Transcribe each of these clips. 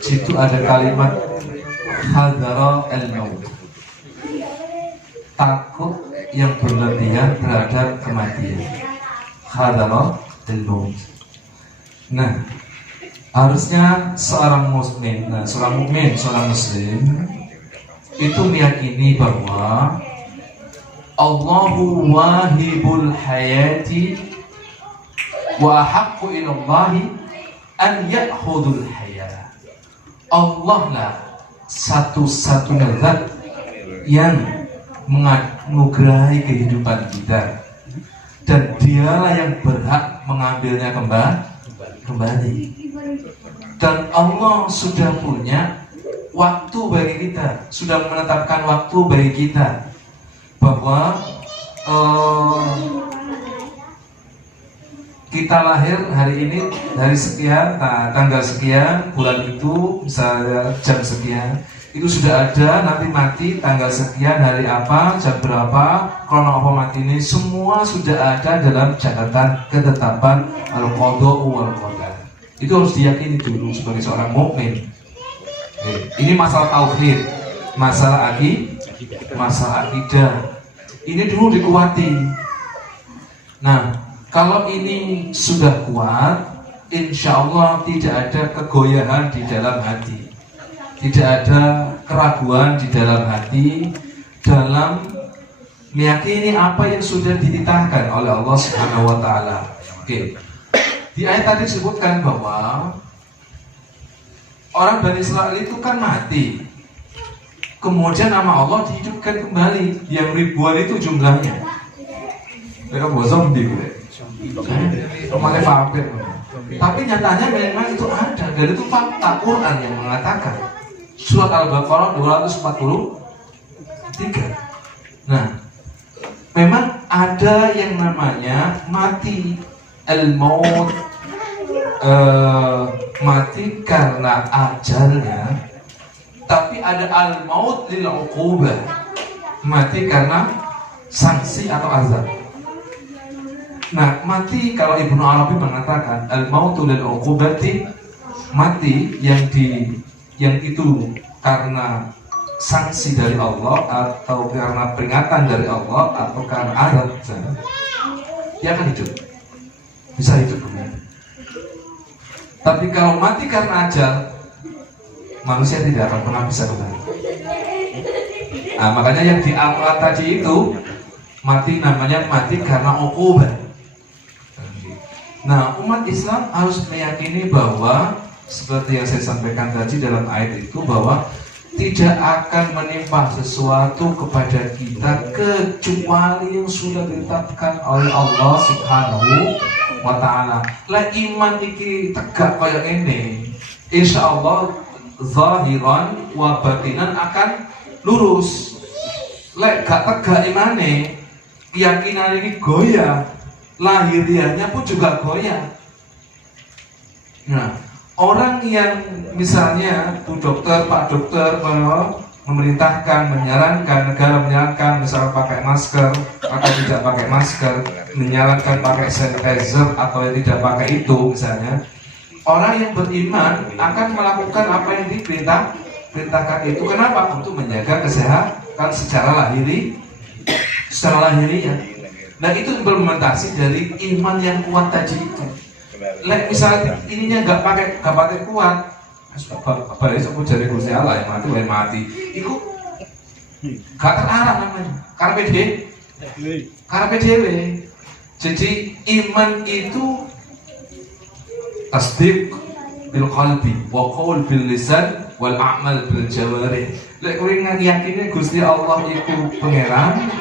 Situ ada kalimat hadara al-maut, takut yang berlebihan terhadap kematian. Hadara al-maut. Nah, harusnya seorang muslim, seorang mukmin, seorang muslim itu meyakini bahwa Allahu wahibul hayati wa haqqu ilallahi an ya'khudul hayat. Allah lah satu-satunya zat yang menganugerahi kehidupan kita, dan dialah yang berhak mengambilnya kembali. Dan Allah sudah punya waktu bagi kita, sudah menetapkan waktu bagi kita, bahwa kita lahir hari ini, hari sekian, tanggal sekian, bulan itu, misalnya jam sekian, itu sudah ada, nanti mati tanggal sekian, hari apa, jam berapa, krono apa mati ini, semua sudah ada dalam catatan ketetapan al-qadha wal qadar. Itu harus diyakini dulu sebagai seorang mukmin. Ini masalah tauhid, masalah akidah. Ini dulu dikuati. Nah, kalau ini sudah kuat, insya Allah tidak ada kegoyahan di dalam hati, tidak ada keraguan di dalam hati dalam meyakini apa yang sudah dititahkan oleh Allah Subhanahu wa Ta'ala. Oke. Di ayat tadi disebutkan bahwa orang Bani Israil itu kan mati, kemudian nama Allah dihidupkan kembali, yang ribuan itu jumlahnya. Mereka buat zombie rumahnya vampir. Tapi nyatanya memang itu ada, dan itu fakta Quran yang mengatakan. Surat Al-Baqarah 243. Nah, memang ada yang namanya mati al-maut, mati karena ajalnya. Tapi ada al-maut lil uqubah, mati karena sanksi atau azab. Nah, mati kalau Ibnu Arabi mengatakan al-mautu lil uqubati, mati yang itu karena sanksi dari Allah, atau karena peringatan dari Allah, atau karena azab, dia akan hidup, bisa hidup kemudian. Tapi kalau mati karena ajal, manusia tidak akan pernah bisa kembali. Nah, makanya yang di Al-Quran tadi itu mati namanya mati karena uqubah. Nah, umat Islam harus meyakini bahwa seperti yang saya sampaikan tadi dalam ayat itu, bahwa tidak akan menimpa sesuatu kepada kita kecuali yang sudah ditetapkan oleh Allah Subhanahu wa Ta'ala. Lah iman iki tegak kaya ini, insya Allah zahiran wa batinan akan lurus. Lek gak tegak imane, keyakinan ini goyah, lahiriahnya pun juga goyah. Nah, orang yang misalnya Bu Dokter, Pak Dokter memerintahkan, menyarankan, negara menyarankan misalnya pakai masker atau tidak pakai masker, menyarankan pakai sanitizer atau yang tidak pakai itu misalnya, orang yang beriman akan melakukan apa yang diperintahkan itu. Kenapa? Untuk menjaga kesehatan secara lahiriah. Nah, itu implementasi dari iman yang kuat tadi itu. Misalnya ininya nggak pakai kuat, apa itu aku jadi kursi Allah yang mati, itu gak terarah namanya. Karena PDW. Jadi iman itu tasdiq bil qalbi wa qaul bil lisan wal a'mal bil jawarih. Lek kowe yakine Gusti Allah itu pangeran,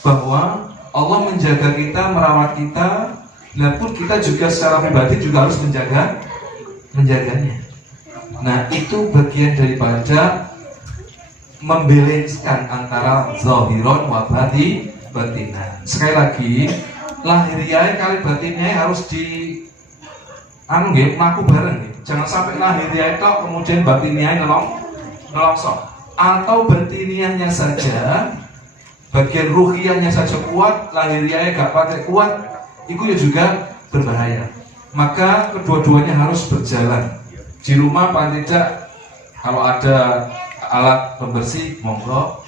bahwa Allah menjaga kita, merawat kita, dan pun kita juga secara pribadi juga harus menjaganya. Nah, itu bagian daripada membalanskan antara zahiron wa batinan. Sekali lagi, lahiriah kali batinnya harus mlaku bareng. Jangan sampai lahiriah itu kemudian batinnya nolongsok, atau batiniahnya saja, bagian ruhiyahnya saja kuat, lahiriahnya gak pakai kuat, itu ya juga berbahaya. maka kedua-duanya harus berjalan. Di rumah paling tidak kalau ada alat pembersih monggo,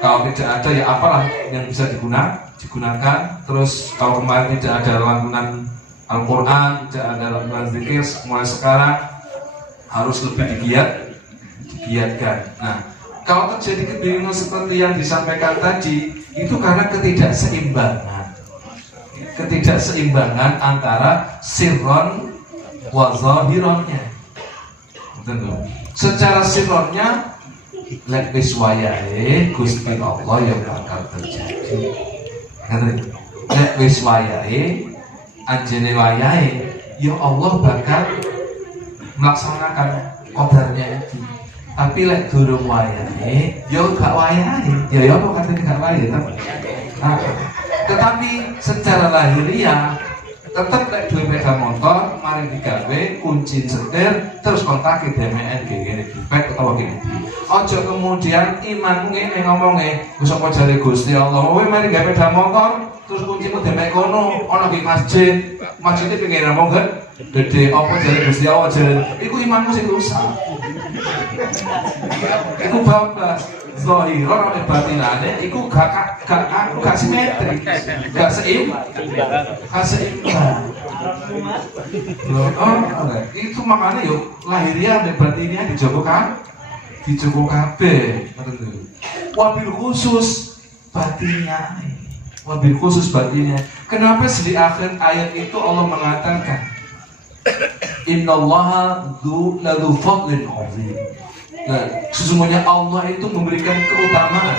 kalau tidak ada ya apalah yang bisa digunakan. Terus kalau kemarin tidak ada lantunan Al-Quran, tidak ada lantunan zikir, mulai sekarang harus lebih digiatkan. Nah, kalau terjadi kebingungan seperti yang disampaikan tadi, itu karena ketidakseimbangan antara sirron wa zahironnya. Secara sirronnya lek wis wayahe Gusti Allah yang bakal terjadi. Lek wis wayahe anjene wayahe ya Allah bakal melaksanakan qadarnya itu. Tapi lek durung wayahe ya gak wayahe. Ya apa katanya gak wayahe nah, tetapi secara lahiriah tetap lek duwe sepeda motor mari digawe kunci setir terus kontak DMN gini dipek utawa gini. Ojo kemudian imanmu ngene ngomongnya wis apa jare Gusti Allah kowe mari gawe sepeda motor terus kuncimu demek kono ana di masjidnya pengen ngomong kan gede apa jare Gusti Allah jare iku imanmu sing rusak. Iku bablas zahira oleh batinane iku gak simetri, gak seimbang. Itu makanya yuk lahiriah dan batinnya dijogokan, kabeh. Wabil khusus batinnya. Kenapa di akhir ayat itu Allah mengatakan Innallaha dzu fadlin 'azim. Nah, sesungguhnya Allah itu memberikan keutamaan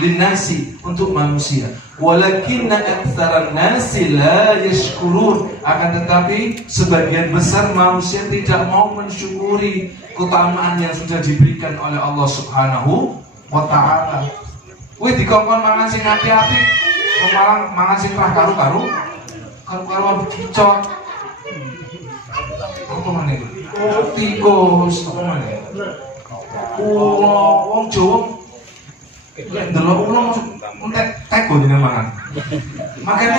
linnasi untuk manusia. Walakinna aktsaran nasi la yashkurun. Akan tetapi sebagian besar manusia tidak mau mensyukuri keutamaan yang sudah diberikan oleh Allah Subhanahu wa taala. Kowe dikongkon mangan sing apik-apik, malah mangan sing rah karo-karo dicot. Apa maneh? Oh, tikus, apa maneh? Wong Jawa ndelok ulo entek tego jenenge mangan. Makanya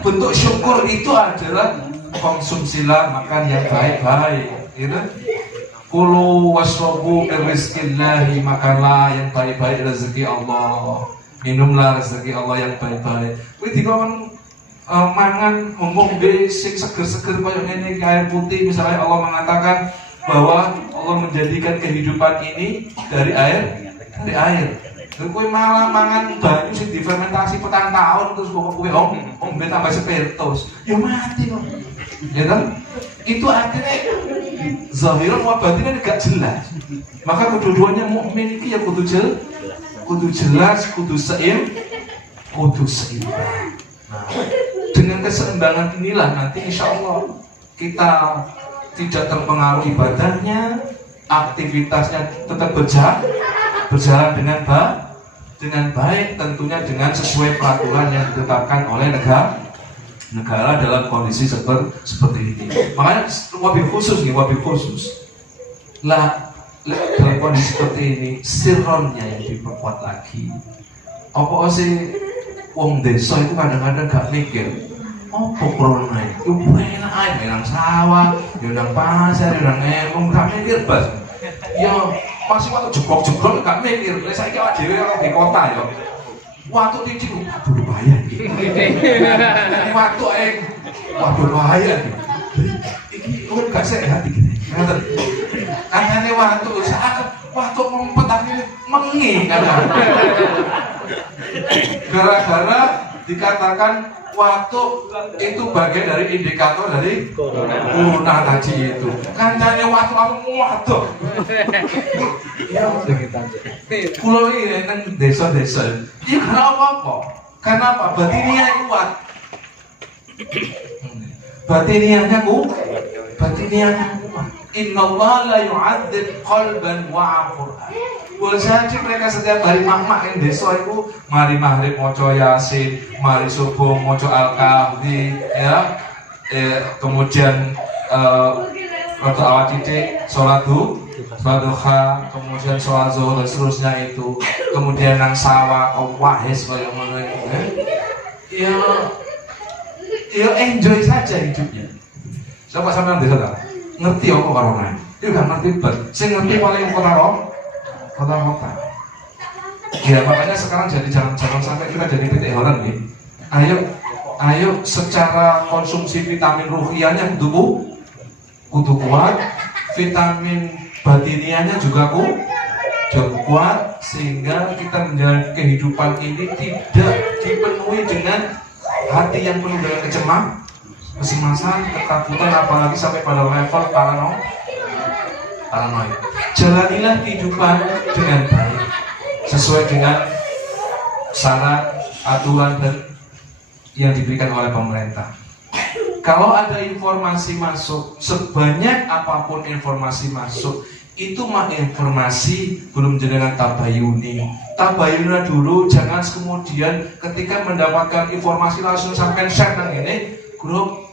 bentuk syukur itu adalah konsumsilah makan yang baik-baik, gitu. Kulu wasrobu rizqillahi, makanlah yang baik-baik rezeki Allah. Minumlah rezeki Allah yang baik-baik. Kuwi dikon mangan ngombe sing seger-seger koyo ngene air putih misalnya Allah mengatakan bahwa Allah menjadikan kehidupan ini dari air. Lalu kowe malah mangan banyu sing difermentasi petang tahun terus kowe ombe tambah spiritus. Ya mati kok. Ya kan? Itu akhirnya zahirun wa batinnya gak jelas. Maka kedua-duanya mukmin iki ya kudu jelas, kudu seimbang. Nah, dengan keseimbangan inilah nanti insya Allah kita tidak terpengaruh ibadahnya, aktivitasnya tetap berjalan dengan baik, tentunya dengan sesuai peraturan yang ditetapkan oleh negara dalam kondisi seperti ini. Makanya wabil khusus lah dalam kondisi seperti ini sirronnya yang diperkuat lagi. Apa sih wong desa itu kadang-kadang gak mikir apa corona itu enak aja menang sawah, menang pasar, menang emong, gak mikir bas. Ya masih waktu jeblok-jeblok gak mikir. Saya kira dewe orang di kota ya. Waktu titik, waduh bahaya. Jadi waktu waduh bahaya. Iki gak sehat iki. Katanya waktu ngumpet akhirnya mengi kan. Gara-gara dikatakan waktu itu bagian dari indikator dari corona tadi itu. Kancane waktu waduh. Ya pulau ini kan desa-desa. Ini karena apa? Karena apa? Batiniah kuat. Batiniahnya kuat. Innallaha la yu'adzib qalban wa Qur'an. Boleh saja mereka setiap hari mak-mak yang desa itu mari maghrib maca Yasin, mari subuh maca Al-Kahfi, ya. Kemudian waktu awal titik sholat duha, kemudian sholat zuhur dan seterusnya itu, kemudian nang sawah wahes kaya ngono iku. Ya ya enjoy saja hidupnya. Coba sampean desa ta, ngerti apa corona? Itu gak ngerti bet. Sing ngerti paling kota. Ya makanya sekarang jadi jangan sampai kita jadi titik heran nih. Ayo secara konsumsi vitamin ruhiyahnya kudu kuat, vitamin batiniahnya juga kuat, sehingga kita menjalani kehidupan ini tidak dipenuhi dengan hati yang penuh dengan kecemasan, ketakutan, apalagi sampai pada level paranoid. Jalanilah kehidupan dengan baik, sesuai dengan syarat, aturan dan yang diberikan oleh pemerintah. Kalau ada informasi masuk, sebanyak apapun informasi masuk, itu mah informasi belum jenengan tabayuni dulu, jangan kemudian ketika mendapatkan informasi langsung sampai share nang ini grup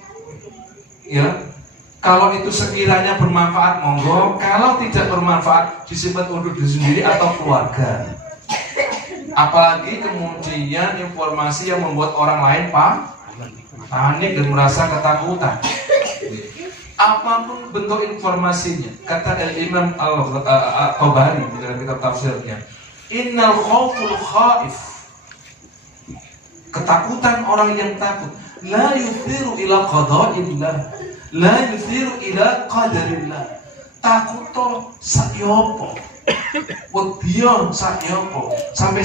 ya. Kalau itu sekiranya bermanfaat monggo, kalau tidak bermanfaat disimpan untuk diri sendiri atau keluarga. Apalagi kemudian informasi yang membuat orang lain panik dan merasa ketakutan. Apapun bentuk informasinya, kata Imam Al-Tabari di dalam kitab tafsirnya, innal khawful khaif, ketakutan orang yang takut, la yuthiru ila qada'illah, la yuthiru ila qadarillah. Takut to sakyopo, wedion sakyopo, sampai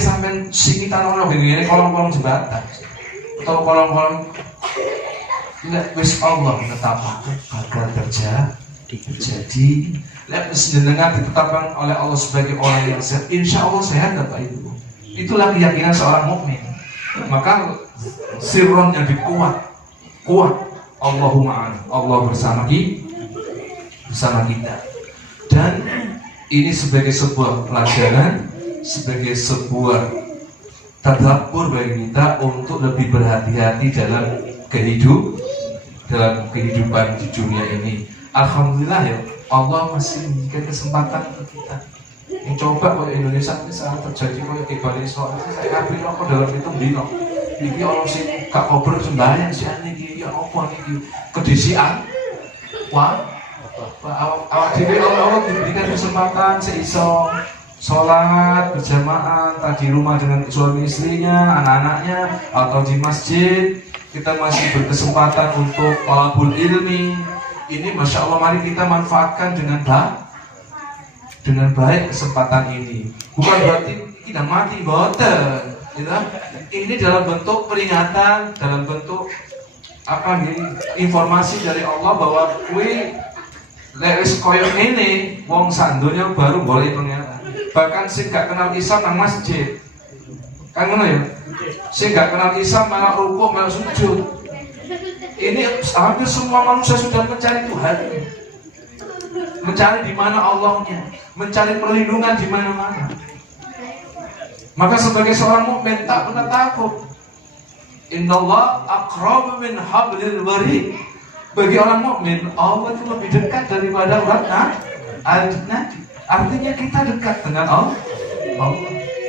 singitan orang begini kolong-kolong jembatan atau kolong-kolong. Lek wis Allah menetapkan bakal terjadi. Lek wis jenengan ditetapkan oleh Allah sebagai orang yang sehat, insya Allah sehat Bapak Ibu. Itulah keyakinan seorang mukmin. Maka sirronnya kuat. Allahumma Allah bersama kita. Dan ini sebagai sebuah pelajaran, sebagai sebuah tadabbur bagi kita untuk lebih berhati-hati dalam kehidupan di dunia ini. Alhamdulillah ya, Allah masih memberikan kesempatan untuk kita. Yang coba kalau Indonesia ini sangat terjadi kalau ibadah Islam, saya ngambil apa dalam itu bino. Ini orang sih gak kober sembahyang sih ini ya apa ini kedisian. Wah, awak dewi Allah diberikan kesempatan seiso sholat berjamaah tadi rumah dengan suami istrinya, anak-anaknya, atau di masjid. Kita masih berkesempatan untuk talabul ilmi. Ini Masya Allah, mari kita manfaatkan dengan baik kesempatan ini. Bukan berarti kita mati boten, gitu. Ini dalam bentuk peringatan, dalam bentuk informasi dari Allah bahwa lewis koyok ini wong sandunya baru boleh pengen. Bahkan sih gak kenal Islam nang masjid, kan ngono ya. Sih gak kenal Islam malah rukuk malah sujud. Ini hampir semua manusia sudah mencari Tuhan, mencari di mana Allahnya, mencari perlindungan di mana-mana. Maka sebagai seorang mukmin tak pernah takut. Innallaha aqrabu min hablil warid. Bagi orang mukmin, Allah itu lebih dekat daripada urat nadi. Artinya kita dekat dengan Allah.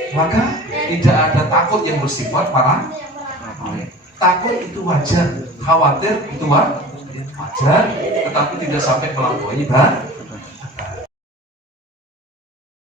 Maka tidak ada takut yang bersifat parah. Takut itu wajar, khawatir itu wajar, tetapi tidak sampai melampaui